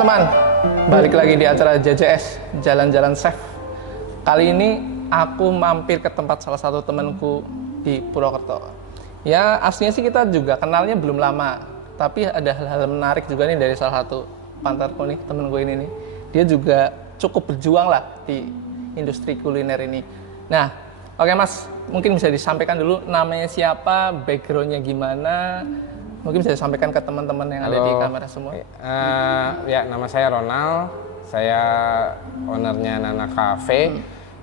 teman-teman, balik lagi di acara JJS, Jalan-Jalan Chef. Kali ini aku mampir ke tempat salah satu temanku di Purwokerto. Ya aslinya sih kita juga kenalnya belum lama, tapi ada hal-hal menarik juga nih dari salah satu pantarku nih, temenku ini nih. Dia juga cukup berjuang lah di industri kuliner ini. Nah, oke Mas, mungkin bisa disampaikan dulu namanya siapa, backgroundnya gimana, mungkin bisa disampaikan ke teman-teman yang ada di kamera semua. Ya, nama saya Ronald, saya ownernya Nana Cafe.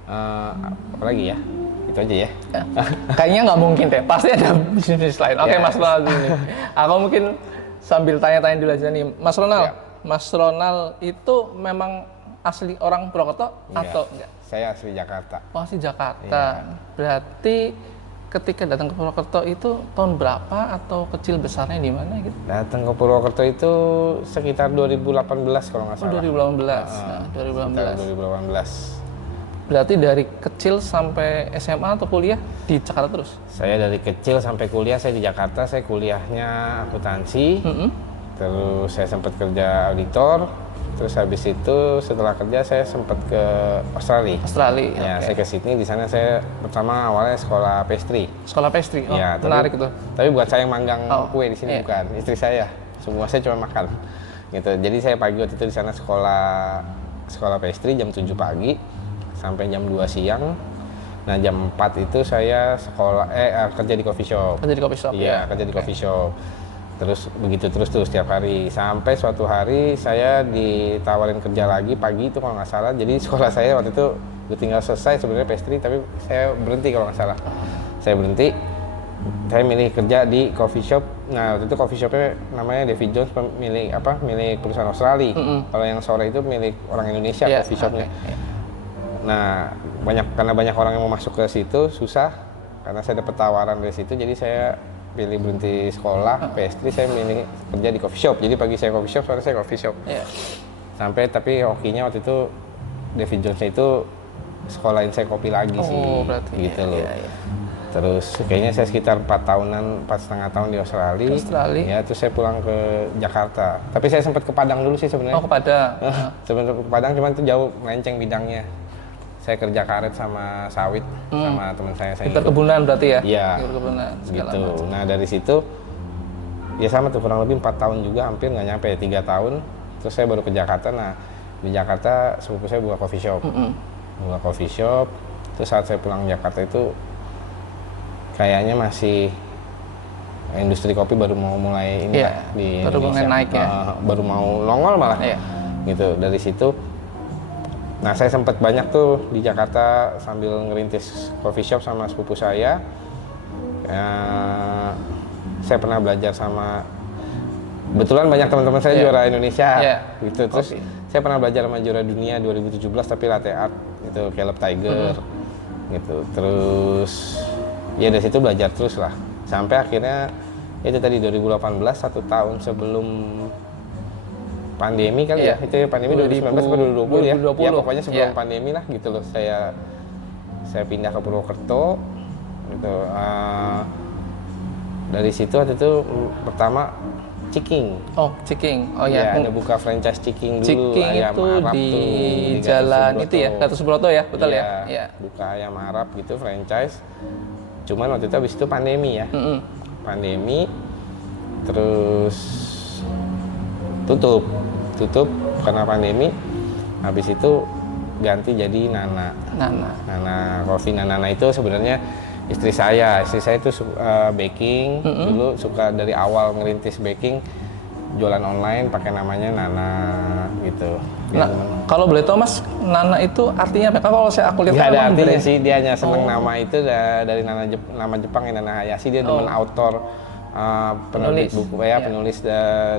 Apa lagi ya? Itu aja ya. Kayaknya nggak mungkin deh, pasti ada bisnis lain. Oke, Mas Ronald ini. Aku mungkin sambil tanya-tanya dulu aja nih, Mas Ronald. Mas Ronald itu memang asli orang Purwokerto atau enggak? Saya asli Jakarta. Oh, asli Jakarta. Berarti ketika datang ke Purwokerto itu tahun berapa atau kecil besarnya di mana gitu? Datang ke Purwokerto itu sekitar 2018 kalau nggak salah. 2018. Nah, 2018. Berarti dari kecil sampai SMA atau kuliah di Jakarta terus? Saya dari kecil sampai kuliah saya di Jakarta. Saya kuliahnya akuntansi. Terus saya sempat kerja auditor. Terus habis itu setelah kerja saya sempat ke Australia. Ya, saya ke Sydney. Di sana saya pertama awalnya sekolah pastry. Sekolah pastry. Oh, ya, menarik itu. Tapi bukan saya yang manggang kue di sini, bukan. Istri saya. Semua saya cuma makan. Gitu. Jadi saya pagi waktu itu di sana sekolah pastry jam 7 pagi sampai jam 2 siang. Nah, jam 4 itu saya kerja di coffee shop. Kerja di coffee shop. Iya, kerja di coffee shop. Terus begitu terus tuh setiap hari sampai suatu hari saya ditawarin kerja lagi pagi itu kalau nggak salah. Jadi sekolah saya waktu itu udah tinggal selesai sebenarnya pastry, tapi saya berhenti kalau nggak salah. Saya berhenti, saya milih kerja di coffee shop. Nah, waktu itu coffee shopnya namanya David Jones, milik perusahaan Australia. Kalau yang sore itu milik orang Indonesia, coffee shopnya. Nah, karena banyak orang yang mau masuk ke situ susah, karena saya dapat tawaran dari situ, jadi saya pilih berhenti sekolah pastry, saya milih kerja di coffee shop. Jadi pagi saya coffee shop, sore saya coffee shop. Sampai tapi hokinya waktu itu David Jones itu sekolahin saya kopi lagi sih, berarti gitu loh. Terus kayaknya saya sekitar 4 setengah tahun di Australia. Ya, terus saya pulang ke Jakarta. Tapi saya sempat ke Padang dulu sih sebenarnya. Oh, ke Padang. Sempat ke Padang, cuman itu jauh melenceng bidangnya. Saya kerja karet sama sawit sama teman saya. Di perkebunan berarti ya? Iya. Perkebunan Gitu. Nah, dari situ ya sama tuh kurang lebih 4 tahun juga, hampir nggak nyampe 3 tahun. Terus saya baru ke Jakarta. Nah, di Jakarta sepupu saya buka coffee shop. Buka coffee shop. Terus saat saya pulang ke Jakarta itu kayaknya masih industri kopi baru mau mulai ini di baru Indonesia. Baru naik ya? Baru mau nongol malah. Gitu. Dari situ nah, saya sempat banyak tuh di Jakarta sambil ngerintis coffee shop sama sepupu saya. Saya pernah belajar sama, kebetulan banyak teman-teman saya juara Indonesia, gitu. Terus saya pernah belajar sama juara dunia 2017 tapi latte art, itu Caleb Tiger, gitu. Terus ya dari situ belajar terus lah, sampai akhirnya itu tadi 2018, 1 tahun sebelum pandemi kali ya, itu pandemi 2019 atau 2020 ya. Ya pokoknya sebelum pandemi lah gitu loh, saya pindah ke Purwokerto gitu. Dari situ waktu itu pertama Ciking. Oh, Ciking. Oh ya. Ada buka franchise Ciking dulu. Ciking ayam itu Arab di tuh, jalan itu ya, Gatot Subroto ya, betul ya? Iya. Buka ayam Arab gitu franchise. Cuman waktu itu habis itu pandemi ya. Pandemi terus tutup karena pandemi. Habis itu ganti jadi Nana Coffee. Nana itu sebenarnya istri saya itu baking dulu, suka dari awal ngerintis baking, jualan online pakai namanya Nana gitu. Nah, kalau boleh tahu Mas, Nana itu artinya apa? Kalau aku lihat nggak ada artinya sih, dia hanya seneng nama itu dari nama Jepang ya, Nana Hayashi. Dia demen author, penulis buku ya, penulis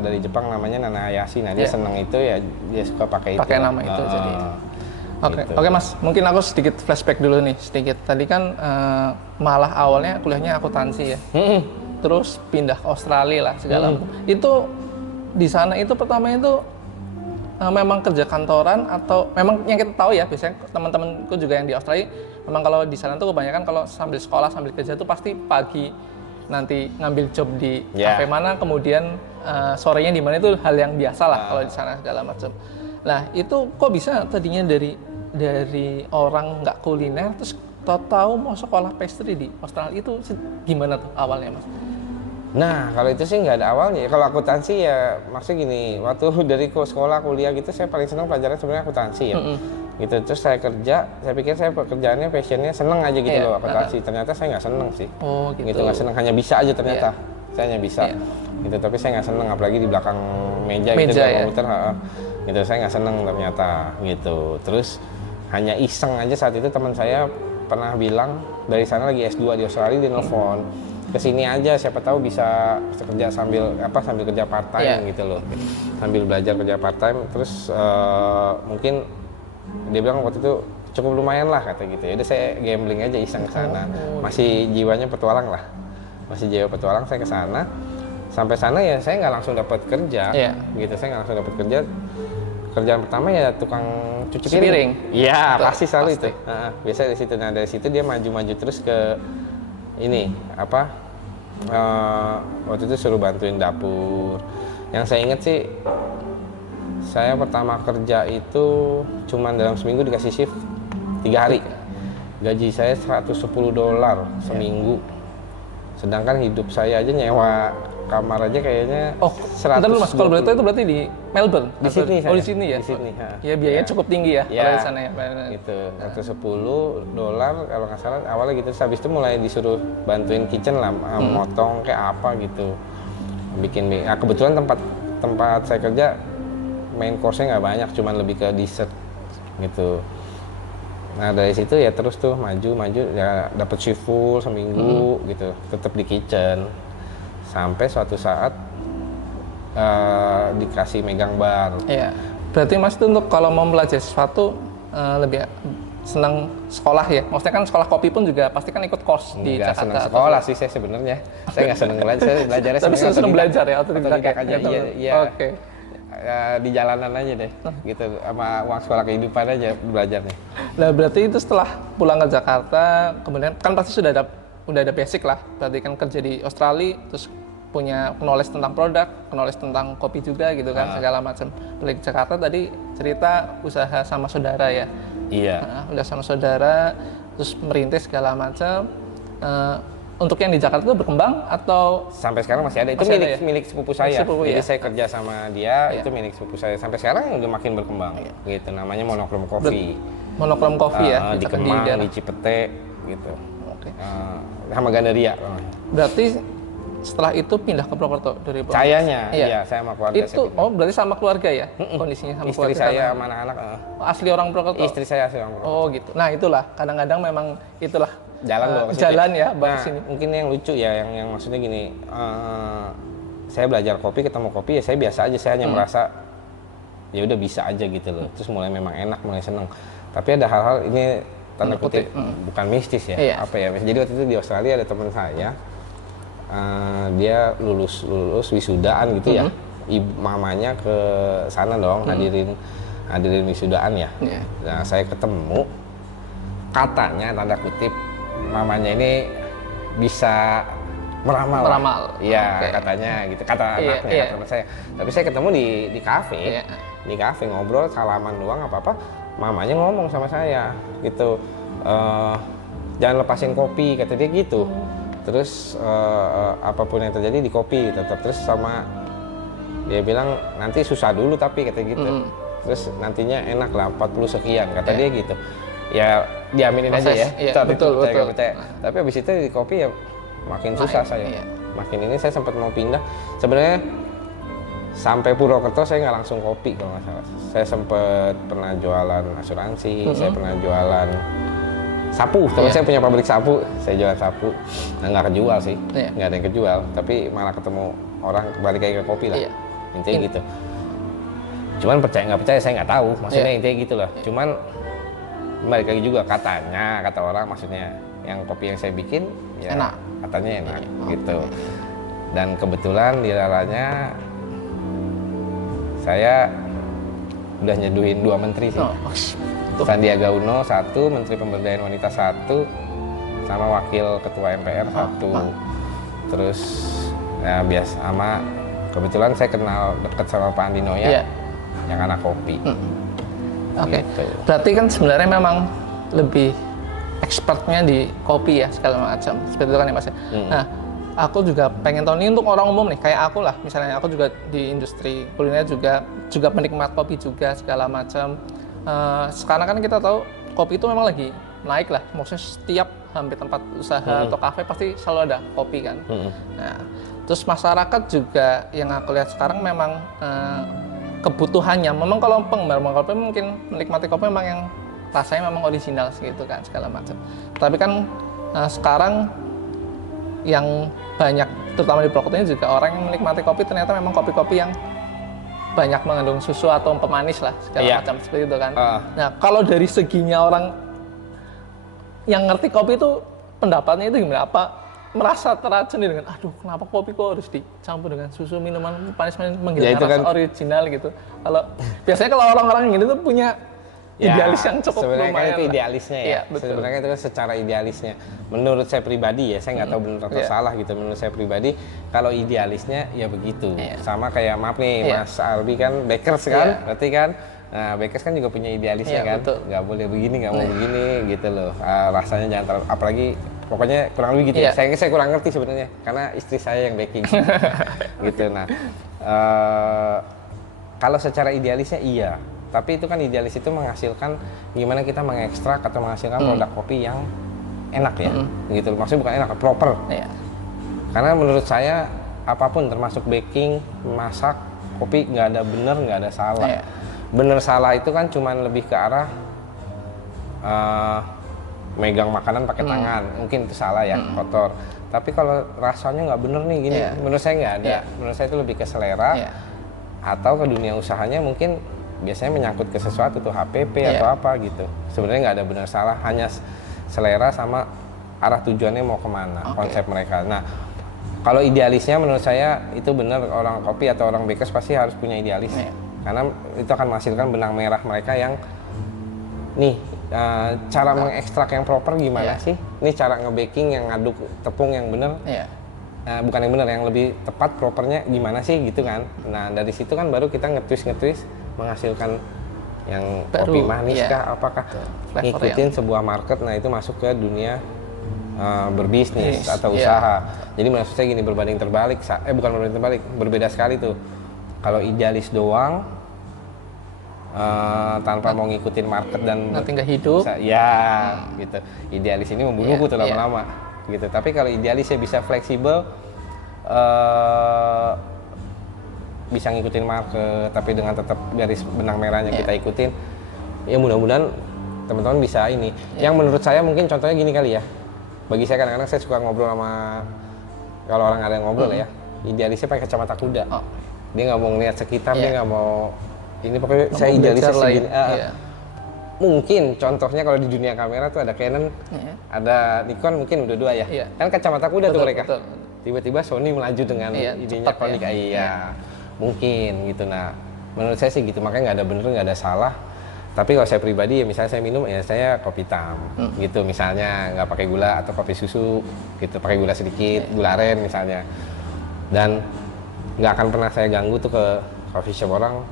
dari Jepang namanya Nana Hayashi. Nah, dia seneng itu ya, dia suka pakai nama itu jadi. Oke Mas, mungkin aku sedikit flashback dulu nih, sedikit. Tadi kan malah awalnya kuliahnya akuntansi ya. Terus pindah ke Australia lah segala. Itu di sana itu pertama itu memang kerja kantoran atau memang yang kita tahu ya, biasanya teman-temanku juga yang di Australia, memang kalau di sana tuh kebanyakan kalau sambil sekolah sambil kerja tuh pasti pagi nanti ngambil job di Ya. kafe mana, kemudian sorenya di mana, itu hal yang biasa lah kalau di sana segala macam. Nah itu kok bisa tadinya dari orang nggak kuliner terus tahu mau sekolah pastry di Australia, itu gimana tuh awalnya Mas? Nah, kalau itu sih nggak ada awalnya. Kalau akuntansi ya maksudnya gini, waktu dari sekolah kuliah gitu saya paling senang pelajaran sebenarnya akuntansi ya. Gitu. Terus saya kerja, saya pikir saya pekerjaannya passionnya seneng aja gitu loh akuntansi. Ternyata saya nggak seneng sih. Oh gitu. Nggak seneng, hanya bisa aja ternyata. Saya hanya bisa. Gitu, tapi saya nggak seneng, apalagi di belakang meja gitu di komputer. Gitu, saya nggak seneng ternyata. Gitu. Terus hanya iseng aja saat itu teman saya pernah bilang dari sana lagi S2 di Australia, dia nelfon kesini aja, siapa tahu bisa kerja sambil kerja part time gitu loh, sambil belajar kerja part time. Terus mungkin dia bilang waktu itu cukup lumayan lah kata gitu. Jadi saya gambling aja iseng ke sana, masih jiwanya petualang lah, masih jiwa petualang. Saya ke sana, sampai sana ya saya nggak langsung dapat kerja, gitu. Saya nggak langsung dapat kerja. Kerjaan pertama ya tukang cuci piring. Iya, pasti selalu itu. Biasanya dari situ. Nah dari situ dia maju-maju terus ke ini waktu itu suruh bantuin dapur. Yang saya ingat sih, saya pertama kerja itu cuman dalam seminggu dikasih shift 3 hari. Gaji saya $110 seminggu. Sedangkan hidup saya aja nyewa kamar aja kayaknya 100. Bentar dulu Mas, kalau itu berarti di Melbourne? Di Sydney saya. Oh di Sydney ya? Di Sydney. Ya biayanya cukup tinggi ya kalau di sana ya? Gitu, $110 kalau nggak salah awalnya gitu. Terus habis itu mulai disuruh bantuin kitchen lah, motong kayak apa gitu. Bikin kebetulan tempat saya kerja main course-nya nggak banyak, cuman lebih ke dessert gitu. Nah dari situ ya terus tuh maju ya, dapat shift full seminggu gitu, tetap di kitchen sampai suatu saat dikasih megang bar. Iya. Berarti Mas itu untuk kalau mau belajar sesuatu lebih senang sekolah ya? Maksudnya kan sekolah kopi pun juga pasti kan ikut course di Jakarta. Senang sekolah sih saya sebenarnya. Saya nggak senang belajar, saya belajarnya tapi senang belajar ya? Otodidak aja. Iya. Oke. Di jalanan aja deh, gitu, sama uang sekolah kehidupan aja belajar nih. Nah berarti itu setelah pulang ke Jakarta, kemudian kan pasti udah ada basic lah, berarti kan kerja di Australia, terus punya knowledge tentang produk, knowledge tentang kopi juga gitu kan, segala macam. Balik ke Jakarta tadi cerita usaha sama saudara ya? Iya. Udah sama saudara, terus merintis segala macam. Untuk yang di Jakarta itu berkembang atau sampai sekarang masih ada? Itu milik sepupu saya. Jadi saya kerja sama dia, itu milik sepupu saya. Sampai sekarang udah makin berkembang. Gitu, namanya Monochrome Coffee. Monochrome Coffee ya? Di Kemang, di Cipete, gitu. Sama Gandaria. Berarti setelah itu pindah ke Purwokerto dari Purwokerto? Sayanya, iya, saya sama keluarga. Itu, berarti sama keluarga ya? Kondisinya sama istri keluarga? Istri saya sama anak-anak. Asli orang Purwokerto? Istri saya asli orang Purwokerto. Oh gitu. Nah itulah, kadang-kadang memang itulah jalan ya nah, sini. Mungkin yang lucu ya, yang maksudnya gini, saya belajar kopi, ketemu kopi ya saya biasa aja, saya hanya merasa ya udah bisa aja gitu loh. Terus mulai memang enak, mulai seneng. Tapi ada hal-hal ini tanda kutip bukan mistis ya, apa ya? Jadi waktu itu di Australia ada teman saya, dia lulus wisudaan gitu ya. Mamanya ke sana dong, hadirin wisudaan ya. Nah saya ketemu, katanya tanda kutip mamanya ini bisa meramal. Iya, katanya gitu. Kata anaknya, teman saya. Tapi saya ketemu di kafe. Di kafe ngobrol, salaman doang apa-apa. Mamanya ngomong sama saya gitu. Jangan lepasin kopi, kata dia gitu. Terus apapun yang terjadi di kopi tetap. Terus sama dia bilang nanti susah dulu tapi kata gitu. Terus nantinya enak lah 40 sekian kata dia gitu. Ya diaminin aja ya. Betul. Tapi abis itu di kopi ya makin susah saya. Makin ini saya sempat mau pindah. Sebenarnya sampai Purwokerto saya nggak langsung kopi kalau nggak salah. Saya sempat pernah jualan asuransi, saya pernah jualan sapu. Teman saya punya pabrik sapu, saya jualan sapu. Nah nggak kejual sih, nggak ada yang kejual. Tapi malah ketemu orang balik lagi ke kopi lah. Intinya gitu. Cuman percaya nggak percaya saya nggak tahu. Maksudnya intinya gitu lah. Cuman balik lagi juga kata orang maksudnya yang kopi yang saya bikin ya enak, katanya enak gitu. Dan kebetulan di lalanya saya udah nyeduhin 2 menteri sih. Sandiaga Uno 1, Menteri Pemberdayaan Wanita 1, sama Wakil Ketua MPR 1. terus ya biasa sama kebetulan saya kenal dekat sama Pak Andi Noya yang anak kopi. Oke. Gitu. Berarti kan sebenarnya memang lebih expertnya di kopi ya segala macam. Seperti itu kan ya Mas ya. Nah, aku juga pengen tahu nih untuk orang umum nih kayak aku lah, misalnya aku juga di industri kuliner juga penikmat kopi juga segala macam. Sekarang kan kita tahu kopi itu memang lagi naik lah, maksudnya setiap hampir tempat usaha atau kafe pasti selalu ada kopi kan. Nah, terus masyarakat juga yang aku lihat sekarang memang kebutuhannya, memang kalau penggemar kopi mungkin menikmati kopi memang yang rasanya memang original gitu kan segala macam. Tapi kan sekarang yang banyak, terutama di Purwokerto ini juga orang yang menikmati kopi ternyata memang kopi-kopi yang banyak mengandung susu atau pemanis lah segala macam seperti itu kan. Nah, kalau dari seginya orang yang ngerti kopi itu pendapatnya itu gimana? Apa merasa teracuni dengan aduh kenapa kopi kok harus dicampur dengan susu, minuman manis-manis menghilangkan rasa original gitu. Kalau biasanya kalau orang-orang yang gini tuh punya idealis yang cukup sebenarnya lumayan kan itu lah. idealisnya ya. Sebenarnya itu kan secara idealisnya. Menurut saya pribadi ya, saya nggak tahu benar atau salah gitu. Menurut saya pribadi, kalau idealisnya ya begitu. Sama kayak maaf nih, Mas Albi kan bakers kan, berarti kan. Nah, bakers kan juga punya idealisnya kan. Nggak boleh begini, nggak mau begini gitu loh. Rasanya jangan terlalu, apalagi pokoknya kurang lebih gitu ya. Saya kurang ngerti sebenarnya, karena istri saya yang baking. Gitu. Nah, kalau secara idealisnya iya. Tapi itu kan idealis itu menghasilkan gimana kita mengekstrak atau menghasilkan produk kopi yang enak ya, gitu. Maksudnya bukan enak, proper. Karena menurut saya apapun termasuk baking, masak, kopi nggak ada bener, nggak ada salah. Bener salah itu kan cuman lebih ke arah megang makanan pakai tangan, mungkin itu salah ya, kotor. Tapi kalau rasanya nggak bener nih gini, menurut saya nggak ada. Menurut saya itu lebih ke selera atau ke dunia usahanya mungkin. Biasanya menyangkut ke sesuatu tuh HPP atau apa gitu. Sebenarnya nggak ada benar salah, hanya selera sama arah tujuannya mau kemana, konsep mereka. Nah, kalau idealisnya menurut saya itu benar, orang kopi atau orang bakers pasti harus punya idealis. Karena itu akan menghasilkan benang merah mereka yang nih cara mengekstrak yang proper gimana sih? Ini cara nge-baking yang ngaduk tepung yang benar. Bukan yang benar, yang lebih tepat propernya gimana sih gitu kan. Nah, dari situ kan baru kita nge-twist menghasilkan yang kopi manis kah apakah ngikutin sebuah market. Nah, itu masuk ke dunia berbisnis atau usaha. Jadi maksud saya gini, berbanding terbalik, bukan berbanding terbalik, berbeda sekali tuh. Kalau idealis doang tanpa mau ngikutin market dan nanti nggak hidup gitu, idealis ini membunuhku tuh lama-lama gitu. Tapi kalau idealisnya bisa fleksibel, bisa ngikutin market tapi dengan tetap garis benang merahnya kita ikutin, ya mudah-mudahan teman-teman bisa ini. Yang menurut saya mungkin contohnya gini kali ya, bagi saya kadang-kadang saya suka ngobrol sama, kalau orang ada yang ngobrol ya, idealisnya pakai kacamata kuda. Dia nggak mau ngeliat sekitar, dia nggak mau ini, pokoknya saya idealisnya segini. Mungkin contohnya kalau di dunia kamera tuh ada Canon, ada Nikon, mungkin udah dua ya. Kan kacamata kuda tuh mereka. Tiba-tiba Sony melaju dengan idenya Konik. Mungkin gitu. Nah, menurut saya sih gitu, makanya nggak ada bener, nggak ada salah. Tapi kalau saya pribadi ya, misalnya saya minum ya saya kopi hitam gitu, misalnya nggak pakai gula, atau kopi susu gitu pakai gula sedikit, gula aren misalnya. Dan nggak akan pernah saya ganggu tuh ke coffee shop orang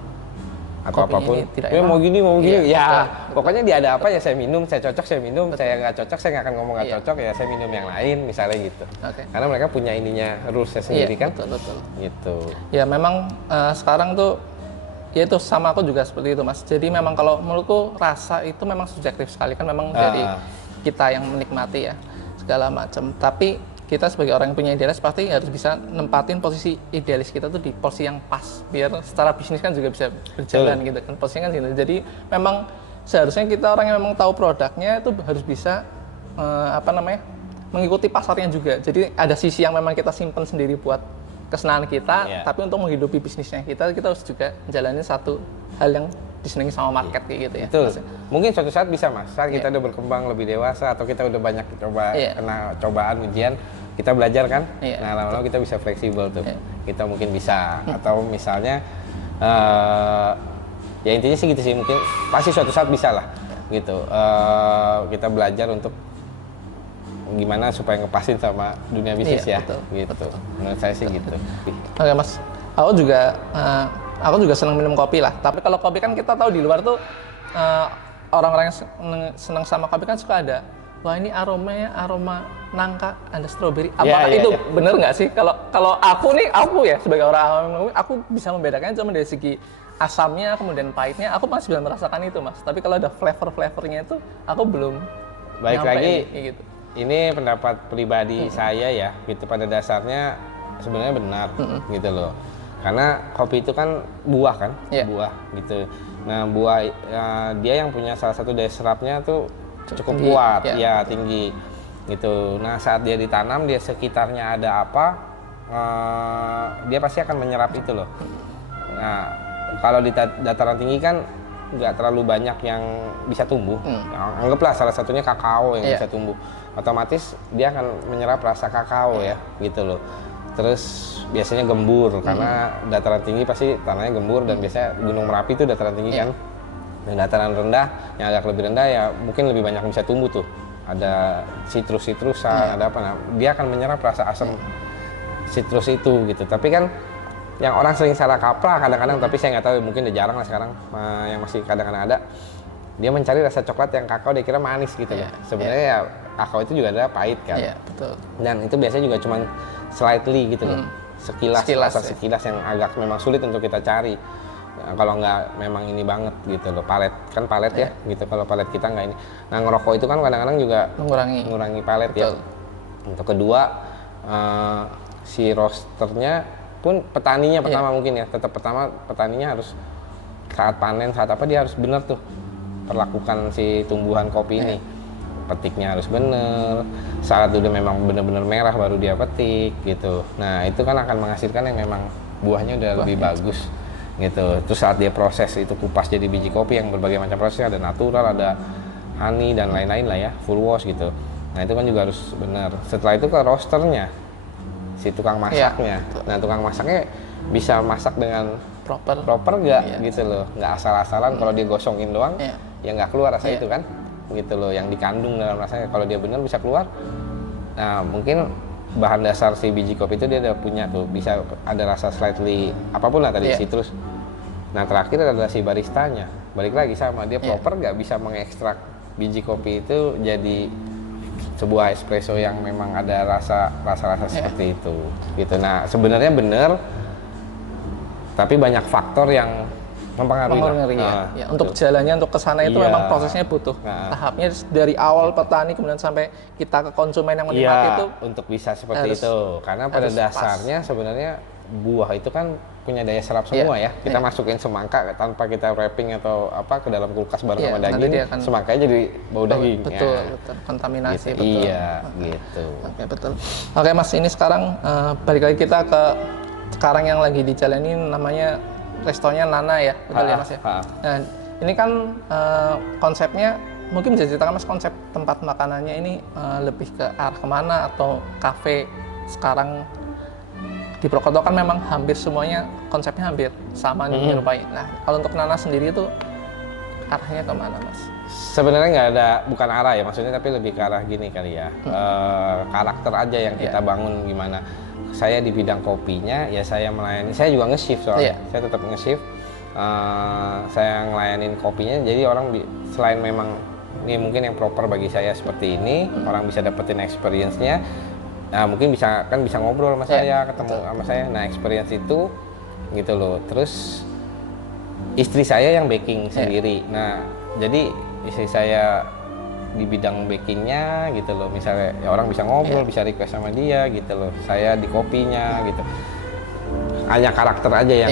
atau kopi apapun. Mau gini mau begini, pokoknya dia ada apa ya saya minum, saya cocok saya minum, saya nggak cocok saya nggak akan ngomong nggak cocok ya saya minum yang lain misalnya gitu. Karena mereka punya ininya, rulesnya sendiri kan. Betul. Gitu. Ya memang sekarang tuh ya itu sama aku juga seperti itu Mas. Jadi memang kalau menurutku rasa itu memang subjektif sekali kan, memang dari kita yang menikmati ya segala macam. Tapi kita sebagai orang yang punya idealis pasti harus bisa nempatin posisi idealis kita tuh di posisi yang pas, biar secara bisnis kan juga bisa berjalan gitu kan, posisinya kan gitu. Jadi memang seharusnya kita orang yang memang tahu produknya itu harus bisa mengikuti pasarnya juga. Jadi ada sisi yang memang kita simpan sendiri buat kesenangan kita, tapi untuk menghidupi bisnisnya kita harus juga menjalani satu hal yang disenangi sama market kayak gitu ya. Betul. Mungkin suatu saat bisa Mas, saat kita udah berkembang lebih dewasa atau kita udah banyak kena cobaan, ujian, kita belajar kan. Nah, lama-lama kita bisa fleksibel tuh. Kita mungkin bisa atau misalnya ya intinya sih gitu sih, mungkin pasti suatu saat bisa lah gitu. Kita belajar untuk gimana supaya ngepasin sama dunia bisnis Iya, ya, betul, gitu. betul. Menurut saya sih gitu. Oke Mas, aku juga senang minum kopi lah. Tapi kalau kopi kan kita tahu di luar tuh orang-orang yang senang sama kopi kan suka ada, wah ini aromanya aroma nangka, ada stroberi. Apakah itu bener nggak sih? Kalau aku ya sebagai orang awam, aku bisa membedakannya cuma dari segi asamnya, kemudian pahitnya, aku masih bisa merasakan itu Mas. Tapi kalau ada flavornya itu, aku belum. Baik lagi, gitu. ini pendapat pribadi saya ya, gitu pada dasarnya sebenarnya benar, gitu loh. Karena kopi itu kan buah kan, buah gitu. Nah buah dia yang punya salah satu daya serapnya tuh cukup tinggi, kuat, ya tinggi, gitu. Nah saat dia ditanam, dia sekitarnya ada apa, dia pasti akan menyerap itu loh. Nah kalau di dataran tinggi kan nggak terlalu banyak yang bisa tumbuh. Anggaplah salah satunya kakao yang bisa tumbuh. Otomatis dia akan menyerap rasa kakao ya, gitu loh. Terus biasanya gembur karena dataran tinggi pasti tanahnya gembur dan biasanya Gunung Merapi itu dataran tinggi kan. Dan dataran rendah yang agak lebih rendah ya mungkin lebih banyak bisa tumbuh tuh. Ada citrus-citrusan, ada apa? Nah, dia akan menyerap rasa asam citrus itu gitu. Tapi kan yang orang sering salah kaprah kadang-kadang, tapi saya nggak tahu, mungkin udah jarang lah sekarang yang masih kadang-kadang ada. Dia mencari rasa coklat yang kakao dia kira manis gitu ya. Sebenarnya ya kakao itu juga ada pahit kan. Betul. Dan itu biasanya juga cuman slightly gitu loh. Sekilas yang agak memang sulit untuk kita cari. Nah, kalau nggak memang ini banget gitu loh, palet ya gitu. Kalau palet kita nggak ini. Nah ngerokok itu kan kadang-kadang juga mengurangi palet. Betul. Ya. Untuk kedua si roasternya pun petaninya pertama mungkin ya, tetap pertama petaninya harus saat panen saat apa dia harus benar tuh perlakukan si tumbuhan kopi ini, petiknya harus bener, saat udah memang bener-bener merah baru dia petik gitu. Nah itu kan akan menghasilkan yang memang buahnya udah lebih bagus gitu. Terus saat dia proses itu kupas jadi biji kopi yang berbagai macam proses, ada natural, ada honey dan lain-lain lah ya, full wash gitu. Nah itu kan juga harus benar. Setelah itu ke roasternya, si tukang masaknya. Nah tukang masaknya bisa masak dengan proper nggak gitu loh, nggak asal-asalan. Kalau dia gosongin doang ya nggak keluar rasa itu kan gitu loh, yang dikandung dalam rasanya. Kalau dia benar bisa keluar. Nah mungkin bahan dasar si biji kopi itu dia udah punya tuh, bisa ada rasa slightly apapun lah tadi citrus. Nah terakhir adalah si baristanya, balik lagi sama dia proper nggak bisa mengekstrak biji kopi itu jadi sebuah espresso yang memang ada rasa seperti itu gitu. Nah sebenarnya benar, tapi banyak faktor yang mempengaruhi. Untuk jalannya untuk kesana itu memang prosesnya butuh tahapnya dari awal petani kemudian sampai kita ke konsumen yang menikmati itu untuk bisa seperti itu. Karena pada dasarnya sebenarnya buah itu kan punya daya serap semua ya. Kita masukin semangka tanpa kita wrapping atau apa ke dalam kulkas bareng sama daging, semangkanya jadi bau daging. Betul. Kontaminasi gitu. Iya, gitu. Oke, betul. Oke Mas, ini sekarang balik lagi kita ke sekarang yang lagi dijalani namanya restonya Nana ya, betul ya Mas ya? Nah, ini kan konsepnya mungkin bisa ceritakan Mas, konsep tempat makanannya ini lebih ke arah kemana, atau kafe sekarang di Purwokerto kan memang hampir semuanya konsepnya hampir sama menyerupai. Nah, kalau untuk Nana sendiri itu arahnya kemana Mas? Sebenarnya nggak ada, bukan arah ya maksudnya, tapi lebih ke arah gini kali ya, karakter aja yang kita bangun gimana. Saya di bidang kopinya ya saya melayani, saya juga nge-shift soalnya, saya tetap nge-shift, saya ngelayanin kopinya, jadi orang selain memang ini mungkin yang proper bagi saya seperti ini, orang bisa dapetin experience-nya. Nah mungkin bisa ngobrol sama saya, ketemu sama saya, nah experience itu gitu loh. Terus istri saya yang baking sendiri, nah jadi istri saya di bidang bakingnya gitu loh, misalnya ya orang bisa ngobrol, bisa request sama dia gitu loh, saya di kopinya gitu. Hanya karakter aja yang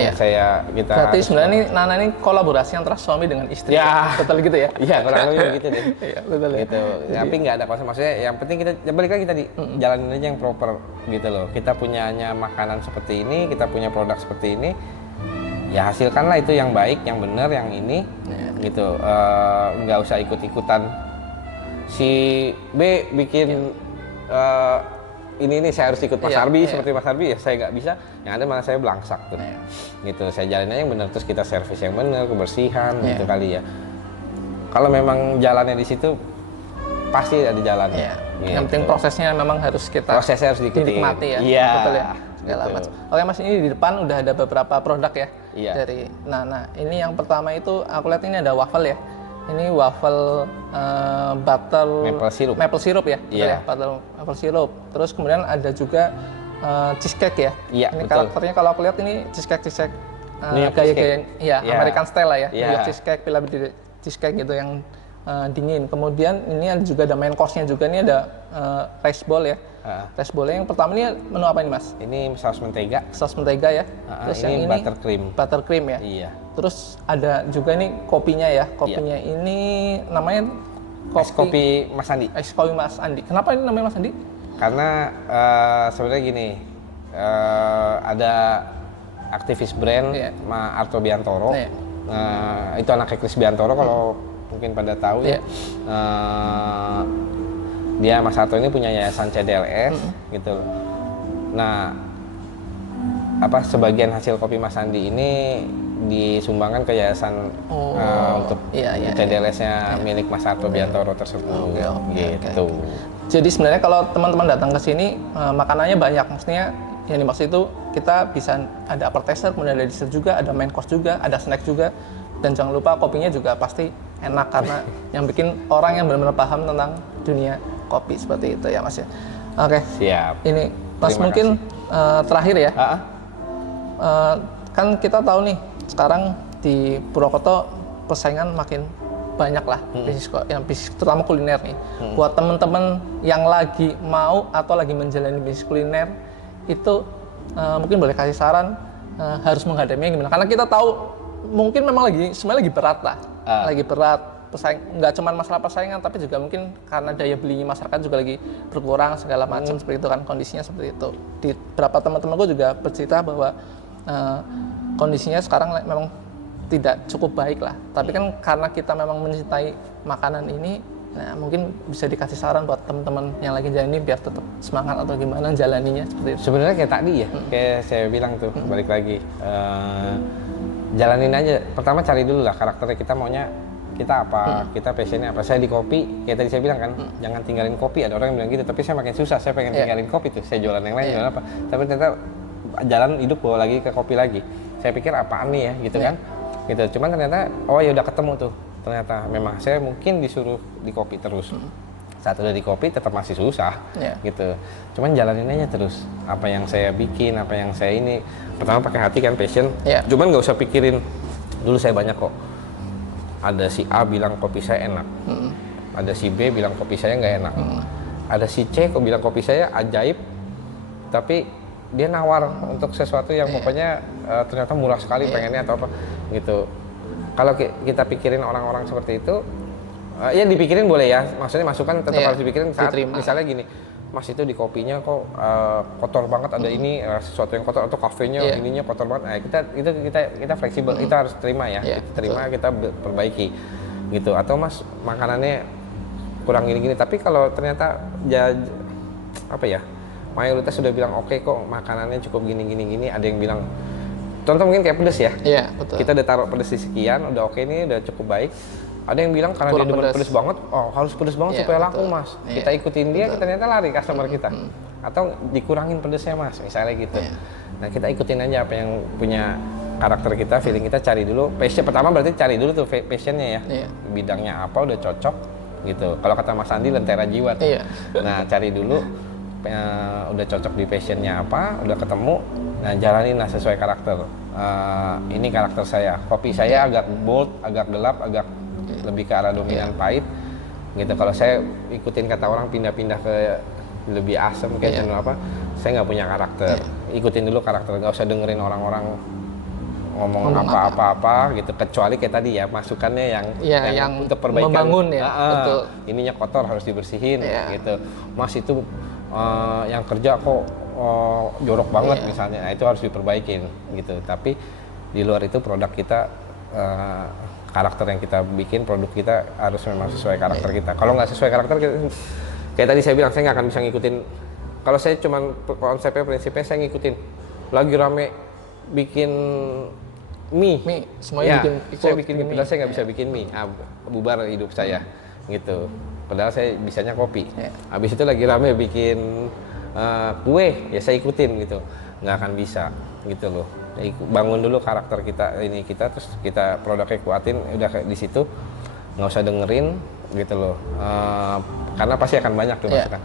kita. Berarti sebenarnya ini Nana ini kolaborasi antara suami dengan istri. Betul gitu ya? Iya, kurang lebih begitu deh. Iya, betul gitu. Tapi nggak ada konsep, maksudnya yang penting kita balik lagi tadi jalanin aja yang proper gitu loh. Kita punyanya makanan seperti ini, kita punya produk seperti ini, ya hasilkanlah itu yang baik, yang benar, yang ini gitu. Nggak usah ikut-ikutan si B bikin ini saya harus ikut Mas Arbi seperti Mas Arbi, ya saya nggak bisa, yang ada malah saya belangsak tuh gitu. Saya jalanin aja yang benar, terus kita servis yang benar, kebersihan gitu kali ya. Kalau memang jalannya di situ pasti ada jalannya. Iya. Gitu. Yang penting prosesnya memang harus kita Prosesnya harus dinikmati ya. Iya. Betul ya. Segala Gitu. macam. Oke Mas, ini di depan udah ada beberapa produk ya. Iya. Dari nah ini yang pertama itu aku lihat ini ada waffle ya. Ini waffle butter Maple syrup. ya. Betul Iya. ya, butter maple syrup. Terus kemudian ada juga cheesecake ya. Iya, Ini betul. karakternya kalau aku lihat ini cheesecake New York gaya-gaya ya, Iya. American style lah ya. Iya. New York cheesecake, Philadelphia cheesecake gitu yang dingin. Kemudian ini ada juga ada main course-nya juga, ini ada rice bowl ya. Rice bowl yang pertama ini menu apa ini Mas? Ini saus mentega. Saus mentega ya. Terus ini yang ini buttercream. buttercream ya. Iya. Terus ada juga ini kopinya ya. Kopinya ini namanya Es kopi Mas Andi. Es kopi Mas Andi. Kenapa ini namanya Mas Andi? Karena sebenarnya gini, ada aktivis brand Iya. Ma Arto Biantoro. Iya. Itu anaknya Chris Biantoro kalau mungkin pada tahu Iya. ya. Dia Mas Arto ini punya yayasan CDLS gitu loh. Nah, sebagian hasil kopi Mas Andi ini disumbangkan ke yayasan untuk CDLS-nya milik Mas Arto Biantoro tersebut. Gitu. Jadi sebenarnya kalau teman-teman datang ke sini makanannya banyak, maksudnya yang dimaksud itu kita bisa ada appetizer, kemudian ada dessert juga, ada main course juga, ada snack juga, dan jangan lupa kopinya juga pasti enak karena yang bikin orang yang benar-benar paham tentang dunia kopi seperti itu ya Mas ya. Oke. Siap. Ini Mas Terima mungkin terakhir ya. Kan kita tahu nih sekarang di Purwokerto persaingan makin banyak lah bisnis terutama kuliner nih. Buat teman-teman yang lagi mau atau lagi menjalani bisnis kuliner itu mungkin boleh kasih saran harus menghadapinya gimana? Karena kita tahu mungkin memang sebenarnya lagi berat lah, lagi berat. Nggak cuma masalah persaingan, tapi juga mungkin karena daya beli masyarakat juga lagi berkurang segala macam seperti itu kan, kondisinya seperti itu. Di beberapa teman-temanku juga bercerita bahwa kondisinya sekarang memang tidak cukup baik lah. Tapi kan karena kita memang mencintai makanan ini, nah mungkin bisa dikasih saran buat teman-teman yang lagi jalan ini biar tetap semangat atau gimana jalaninya seperti itu. Sebenarnya kayak tadi ya, kayak saya bilang tuh, balik lagi. Jalanin aja. Pertama cari dulu lah karakternya, kita maunya kita apa, kita passionnya apa. Saya di kopi, kayak tadi saya bilang kan, jangan tinggalin kopi. Ada orang yang bilang gitu, tapi saya makin susah, saya pengen tinggalin kopi tuh. Saya jualan yang lain, jualan apa. Tapi ternyata jalan hidup bawa lagi ke kopi lagi. Saya pikir apaan nih ya, gitu kan. Gitu. Cuman ternyata, oh ya udah ketemu tuh. Ternyata memang saya mungkin disuruh di kopi terus. Saat udah di kopi tetap masih susah, gitu. Cuman jalanin aja terus. Apa yang saya bikin, apa yang saya ini. Pertama pakai hati kan, passion. Cuman nggak usah pikirin. Dulu saya banyak kok. Ada si A bilang kopi saya enak. Ada si B bilang kopi saya nggak enak. Ada si C kok bilang kopi saya ajaib. Tapi dia nawar untuk sesuatu yang pokoknya ternyata murah sekali pengennya atau apa gitu. Kalau kita pikirin orang-orang seperti itu, ya dipikirin boleh ya, maksudnya masukan tetap harus dipikirin saat misalnya gini, Mas itu di kopinya kok kotor banget, ada ini sesuatu yang kotor, atau kafenya ininya kotor banget. Nah, kita fleksibel, kita harus terima ya, kita terima, kita perbaiki gitu. Atau Mas makanannya kurang gini-gini, tapi kalau ternyata apa ya, mayoritas sudah bilang oke kok makanannya cukup gini, ada yang bilang contoh mungkin kayak pedes ya. Iya, betul. Kita udah taruh pedes di sekian, udah oke ini udah cukup baik. Ada yang bilang karena kurang dia demen pedes banget, oh harus pedes banget supaya laku Mas. Kita ikutin dia, ternyata lari customer kita. Atau dikurangin pedesnya Mas, misalnya gitu. Nah kita ikutin aja apa yang punya karakter kita, feeling kita, cari dulu. Passion pertama berarti cari dulu tuh passionnya ya. Bidangnya apa udah cocok gitu. Kalau kata Mas Andi lentera jiwa tuh. Nah cari dulu udah cocok di passionnya apa, udah ketemu. Nah jalanin lah sesuai karakter. Ini karakter saya. Kopi saya agak bold, agak gelap, agak lebih ke arah dominan pahit gitu. Kalau saya ikutin kata orang pindah-pindah ke lebih asam kayak cenderung apa, saya nggak punya karakter. Ikutin dulu karakter, nggak usah dengerin orang-orang ngomong apa-apa gitu, kecuali kayak tadi ya masukannya yang untuk perbaikan, membangun ya. Betul. Ininya kotor harus dibersihin gitu. Mas itu yang kerja kok jorok banget misalnya, nah, itu harus diperbaikin gitu. Tapi di luar itu produk kita, karakter yang kita bikin, produk kita harus memang sesuai karakter kita. Kalau nggak sesuai karakter kita, kayak tadi saya bilang, saya nggak akan bisa ngikutin. Kalau saya cuman konsepnya, prinsipnya saya ngikutin lagi rame bikin semuanya bikin, saya bikin mie, saya nggak bisa bikin mie, bubar hidup saya gitu. Padahal saya bisanya kopi. Iya. Habis itu lagi rame bikin kue, ya saya ikutin gitu. Nggak akan bisa gitu loh. Bangun dulu karakter kita terus kita produknya kuatin, udah kayak di situ nggak usah dengerin gitu loh. Karena pasti akan banyak tuh Iya. masukan.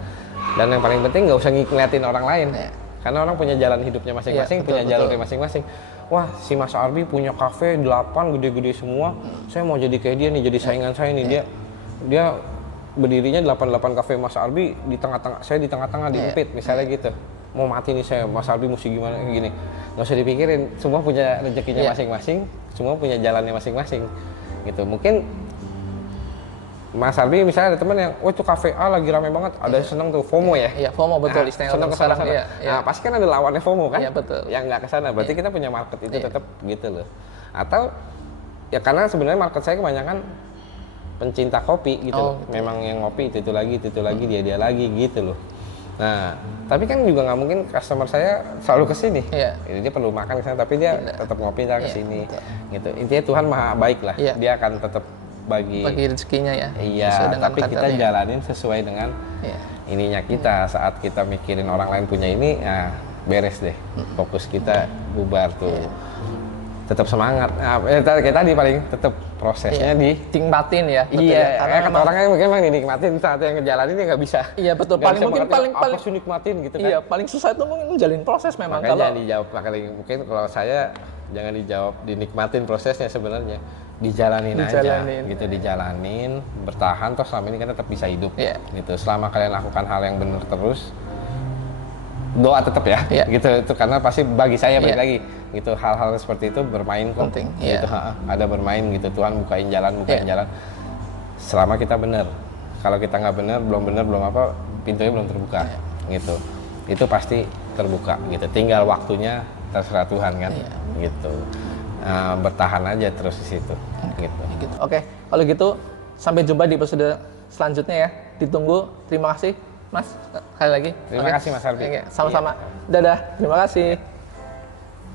Dan yang paling penting nggak usah ngeliatin orang lain. Iya. Karena orang punya jalan hidupnya masing-masing, Iya, punya betul, jalurnya betul. masing-masing. Wah, si Mas Arbi punya kafe 8 gede-gede semua. Saya mau jadi kayak dia nih, jadi saingan saya nih. Dia berdirinya 88 kafe Mas Arbi di tengah-tengah, saya di tengah-tengah diempit misalnya gitu. Mau mati nih saya, Mas Arbi mesti gimana kayak gini. Nggak usah dipikirin, semua punya rezekinya Iya. masing-masing, semua punya jalannya masing-masing. Gitu. Mungkin Mas Arbi misalnya ada teman yang, wah itu kafe A lagi rame banget, ada yang seneng tuh FOMO ya. Iya, FOMO betul istilah seneng sekarang. kesana. Iya, iya. Nah, pasti kan ada lawannya FOMO kan? Iya, betul. Yang nggak kesana, berarti kita punya market itu Iya. tetap gitu loh. Atau ya karena sebenarnya market saya kebanyakan pencinta kopi gitu Oh, loh. Memang yang ngopi itu lagi, dia lagi gitu loh. Nah, tapi kan juga nggak mungkin customer saya selalu kesini. Iya. Jadi dia perlu makan kesana, tapi dia tetap ngopi dia kesini. betul. Gitu. Intinya Tuhan maha baik lah. Iya. Dia akan tetap bagi rezekinya ya. iya, sesuai dengan tapi kita kadarnya. jalanin sesuai dengan Iya. ininya kita. Saat kita mikirin orang lain punya ini, nah beres deh. Fokus kita bubar tuh. Tetap semangat. Nah, kayak tadi paling tetap prosesnya Nikmatin ya. betul Iya, ya. Karena kata orang kan memang dinikmatin, saat yang ngejalanin dia nggak bisa. Iya betul. Nggak Paling bisa mungkin mengerti paling apa sih nikmatin gitu kan. Iya, paling susah itu mungkin menjalin proses memang. Makanya Kalau jangan dijawab paling mungkin kalau saya jangan dijawab dinikmatin prosesnya sebenarnya. Dijalanin aja Dijalanin. gitu, dijalanin, bertahan toh selama ini kan tetap bisa hidup. Iya. Gitu. Selama kalian lakukan hal yang benar terus, doa tetap ya. Iya. Gitu itu karena pasti bagi saya balik Iya. lagi gitu hal-hal seperti itu bermain kok. Penting, Gitu, iya. ada bermain gitu. Tuhan bukain jalan Iya. jalan. Selama kita benar. Kalau kita nggak benar, belum apa, pintunya belum terbuka. Gitu. Itu pasti terbuka gitu. Tinggal waktunya terserah Tuhan kan. Iya. Gitu. Bertahan aja terus di situ. Gitu. gitu. Oke, kalau gitu sampai jumpa di episode selanjutnya ya. Ditunggu. Terima kasih, Mas. Sekali lagi. Terima kasih, Mas Arbi. Oke, sama-sama. Dadah. Terima kasih.